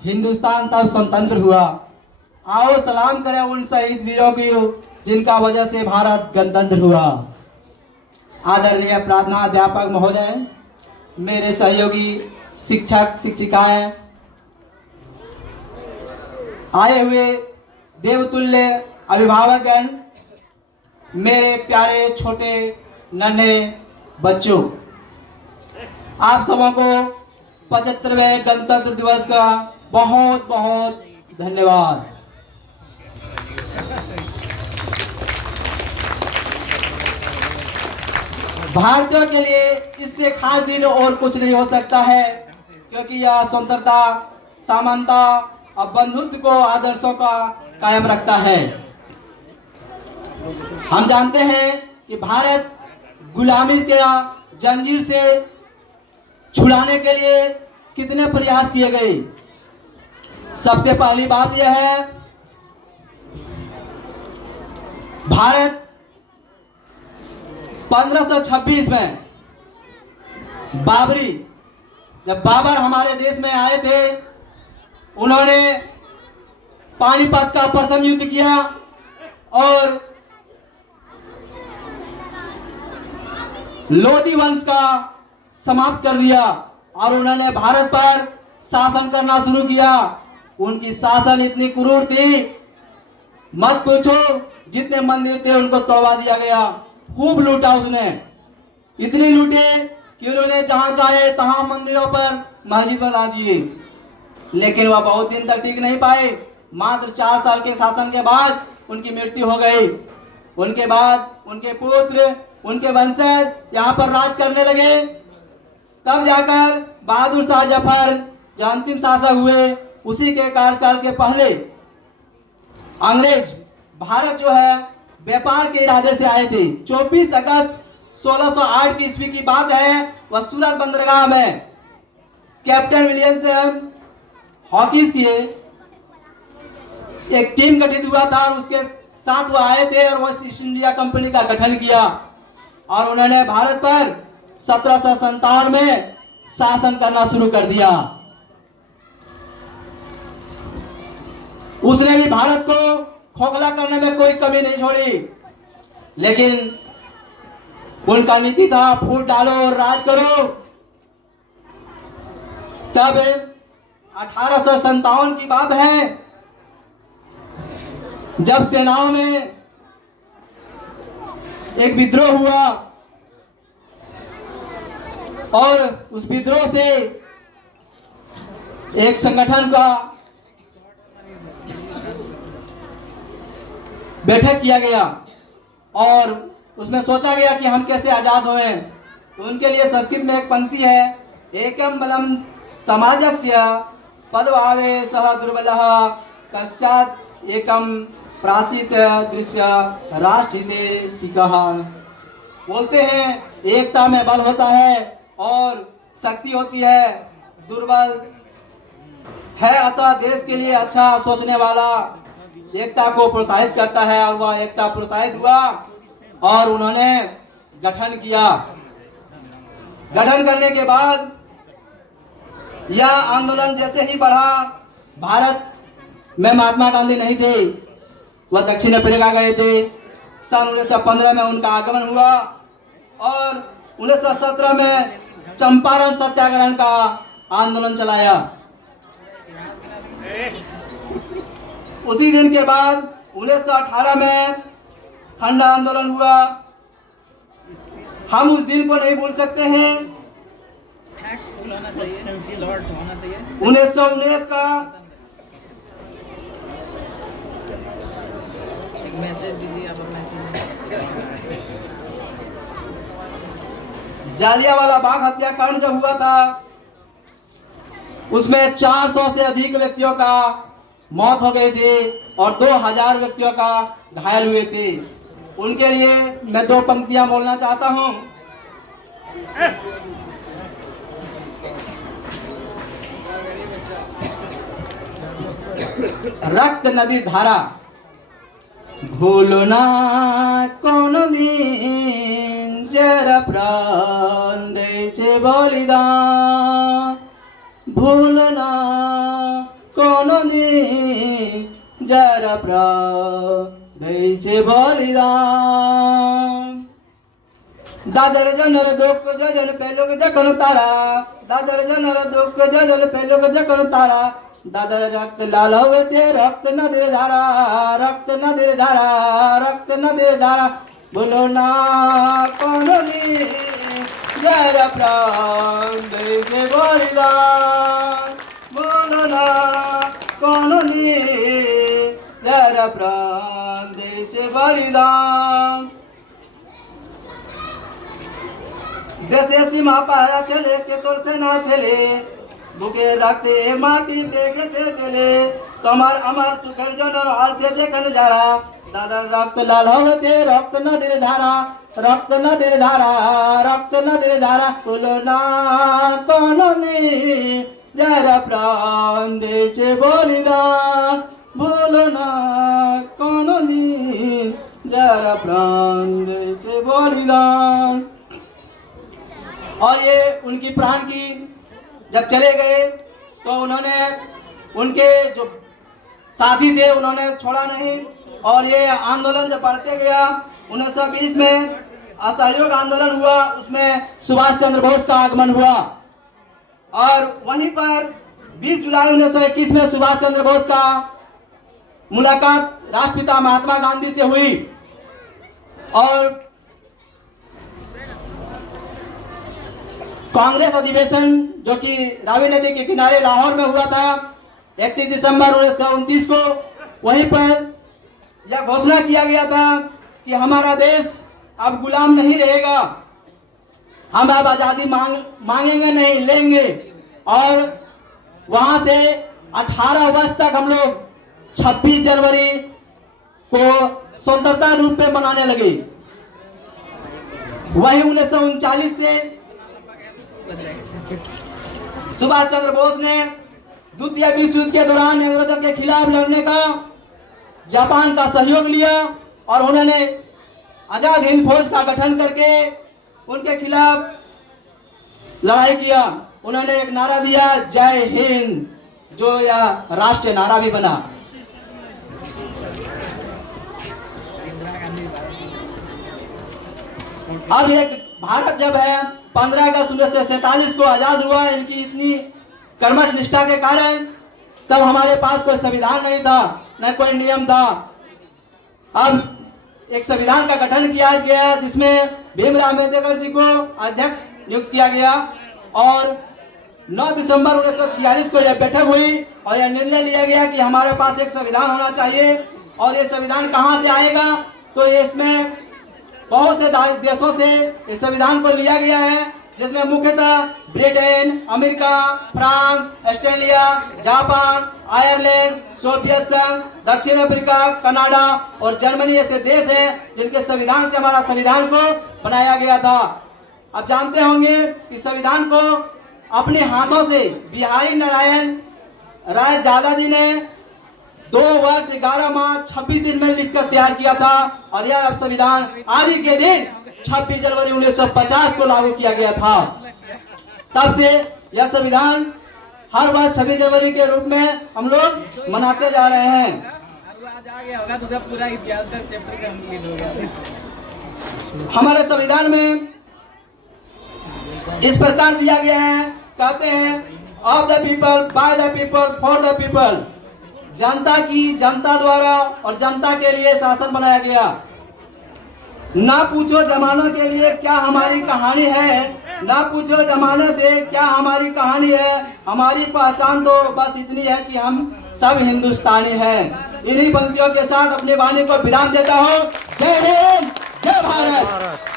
हिंदुस्तान तब स्वतंत्र हुआ। आओ सलाम करें उन शहीद वीरों की जिनका वजह से भारत गणतंत्र हुआ। आदरणीय प्रार्थनाध्यापक महोदय, मेरे सहयोगी शिक्षक शिक्षिकाएं, आए हुए देवतुल्य अभिभावकगण, मेरे प्यारे छोटे नन्हे बच्चों, आप सबों को 75वें गणतंत्र दिवस का बहुत बहुत धन्यवाद। भारतीयों के लिए इससे खास दिन और कुछ नहीं हो सकता है, क्योंकि यह स्वतंत्रता, समानता और बंधुत्व को आदर्शों का कायम रखता है। हम जानते हैं कि भारत गुलामी के जंजीर से छुड़ाने के लिए कितने प्रयास किए गए। सबसे पहली बात यह है, भारत 1526 में जब बाबर हमारे देश में आए थे, उन्होंने पानीपत का प्रथम युद्ध किया और लोधी वंश का समाप्त कर दिया और उन्होंने भारत पर शासन करना शुरू किया। उनकी शासन इतनी क्रूर थी, मत पूछो। जितने मंदिर थे उनको तोड़वा दिया गया, खूब लूटा उसने। इतनी लूटे कि उन्होंने जहां चाहे तहां मंदिरों पर मस्जिद बना दिए, लेकिन वह बहुत दिन तक टिक नहीं पाए। मात्र 4 साल के शासन के बाद उनकी मृत्यु हो गई। उनके बाद उनके पुत्र, उनके वंशज यहाँ पर राज करने लगे। तब जाकर बहादुर शाह जफर जो अंतिम शासक हुए, उसी के कार्यकाल के पहले अंग्रेज भारत जो है व्यापार के इरादे से आए थे। 24 अगस्त 1608 की ईस्वी की बात है। वह सूरत बंदरगाह में कैप्टन विलियम हॉकिंस की एक टीम गठित हुआ था और उसके साथ वो आए थे और वो ईस्ट इंडिया कंपनी का गठन किया और उन्होंने भारत पर 1757 में शासन करना शुरू कर दिया। उसने भी भारत को खोखला करने में कोई कमी नहीं छोड़ी, लेकिन उनका नीति था फूट डालो और राज करो। तब 1857 की बात है, जब सेनाओं में एक विद्रोह हुआ और उस विद्रोह से एक संगठन का बैठक किया गया और उसमें सोचा गया कि हम कैसे आजाद हों। तो उनके लिए संस्कृत में एक पंक्ति है, एकम बलम समाजस्य पदभावे सह दुर्बलः कस्यात् एकम प्रासित दृश्य राष्ट्रहिते सिकः। बोलते हैं एकता में बल होता है और शक्ति होती है, दुर्बल है अतः देश के लिए अच्छा सोचने वाला एकता को प्रोत्साहित करता है। और वह एकता प्रोत्साहित हुआ और उन्होंने गठन किया। गठन करने के बाद यह आंदोलन जैसे ही बढ़ा, भारत में महात्मा गांधी नहीं थे, वह दक्षिण अफ्रीका गए थे। सन 1915 में उनका आगमन हुआ और 1917 में चंपारण सत्याग्रह का आंदोलन चलाया। उसी दिन के बाद 1918 में ठंडा आंदोलन हुआ। हम उस दिन को नहीं भूल सकते हैं। 1919 का जालियांवाला बाग हत्याकांड जब हुआ था, उसमें 400 से अधिक व्यक्तियों का मौत हो गई थी और 2000 व्यक्तियों का घायल हुए थे। उनके लिए मैं 2 पंक्तियां बोलना चाहता हूं। रक्त नदी धारा भूलो ना कोनो दिन जरा प्राण देचे बलिदान। भूलो ना कोणोनी जरा प्राण द्यायचे बलिदान. दादर जनर दुःख जजन पेलोक जखण तारा, दादर जनर दुःख जजन पेलोक जखण तारा. दादर रक्त लालवचे रक्त नदीर धारा, रक्त नदीर धारा, रक्त नदीर धारा. बोलो ना कोणोनी जरा प्राण द्यायचे बलिदान. बोलो ना कोणोनी जरा प्राण द्यायचे बलिदान. जैसे सीमा पारा चले के तोर से ना चले, बुके रखते माटी देखे चले. कमर अमर सुखर जनर हाल से देखन जारा. दादा रक्त लाल होते रक्त नदीर धारा, रक्त नदीर धारा, रक्त नदीर धारा. बोलो ना कोणोनी जरा प्राण द्यायचे बलिदान. बोलो ना कोणोनी जरा प्राण द्यायचे बलिदान. और ये उनकी प्राण की जब चले गए तो उन्होंने उनके जो साथी थे उन्होंने छोड़ा नहीं. और ये आंदोलन जब बढ़ते गया 1920 में असहयोग आंदोलन हुआ, उसमें सुभाष चंद्र बोस का आगमन हुआ. और वहीं पर 20 जुलाई 1921 में सुभाष चंद्र बोस का मुलाकात राष्ट्रपिता महात्मा गांधी से हुई. और कांग्रेस अधिवेशन जो कि रावी नदी के किनारे लाहौर में हुआ था 31 दिसंबर 1929 को, वहीं पर यह घोषणा किया गया था कि हमारा देश अब गुलाम नहीं रहेगा, हम अब आजादी मांगेंगे नहीं, लेंगे. और वहां से 18 वर्ष तक हम लोग 26 जनवरी को स्वतंत्रता रूप में मनाने लगे. वही 1939 से सुभाष चंद्र बोस ने द्वितीय विश्व युद्ध के दौरान अंग्रेजों के खिलाफ लड़ने का जापान का सहयोग लिया और उन्होंने आजाद हिंद फौज का गठन करके उनके खिलाफ लड़ाई किया. उन्होंने एक नारा दिया जय हिंद, जो यह राष्ट्रीय नारा भी बना. अब एक भारत जब है 15 अगस्त 1947 को आजाद हुआ, इनकी इतनी कर्मठ निष्ठा के कारण, तब हमारे पास कोई संविधान नहीं था, न कोई नियम था. अब एक संविधान का गठन किया गया जिसमें भीमराव अम्बेडकर जी को अध्यक्ष नियुक्त किया गया. और 9 दिसंबर 1946 को यह बैठक हुई और यह निर्णय लिया गया कि हमारे पास एक संविधान होना चाहिए. और ये संविधान कहाँ से आएगा, तो ये इसमें बहुत से देशों से इस संविधान को लिया गया है, जिसमें मुख्यतः Britain, America, France, Australia, Japan, Ireland, Soviet संघ, दक्षिण अफ्रीका, कनाडा और जर्मनी ऐसे देश हैं जिनके संविधान से हमारा संविधान को बनाया गया था. अब जानते होंगे कि संविधान को अपने हाथों से बिहारी नारायण राय जादा जी ने 2 वर्ष 11 माह 26 दिन में लिखकर तैयार किया था. और यह अब संविधान आज ही के दिन 26 जनवरी 1950 को लागू किया गया था. तब से यह संविधान हर वर्ष 26 जनवरी के रूप में हम लोग मनाते जा रहे हैं. हमारे संविधान में इस प्रकार दिया गया है, कहते हैं of the people, by the people, for the people. जनता की, जनता द्वारा और जनता के लिए शासन बनाया गया. ना पूछो जमानों के लिए क्या हमारी कहानी है, ना पूछो जमाने से क्या हमारी कहानी है, हमारी पहचान तो बस इतनी है कि हम सब हिंदुस्तानी हैं. इन्हीं पंक्तियों के साथ अपनी वाणी को विराम देता हूँ. जय हिंद, जय भारत.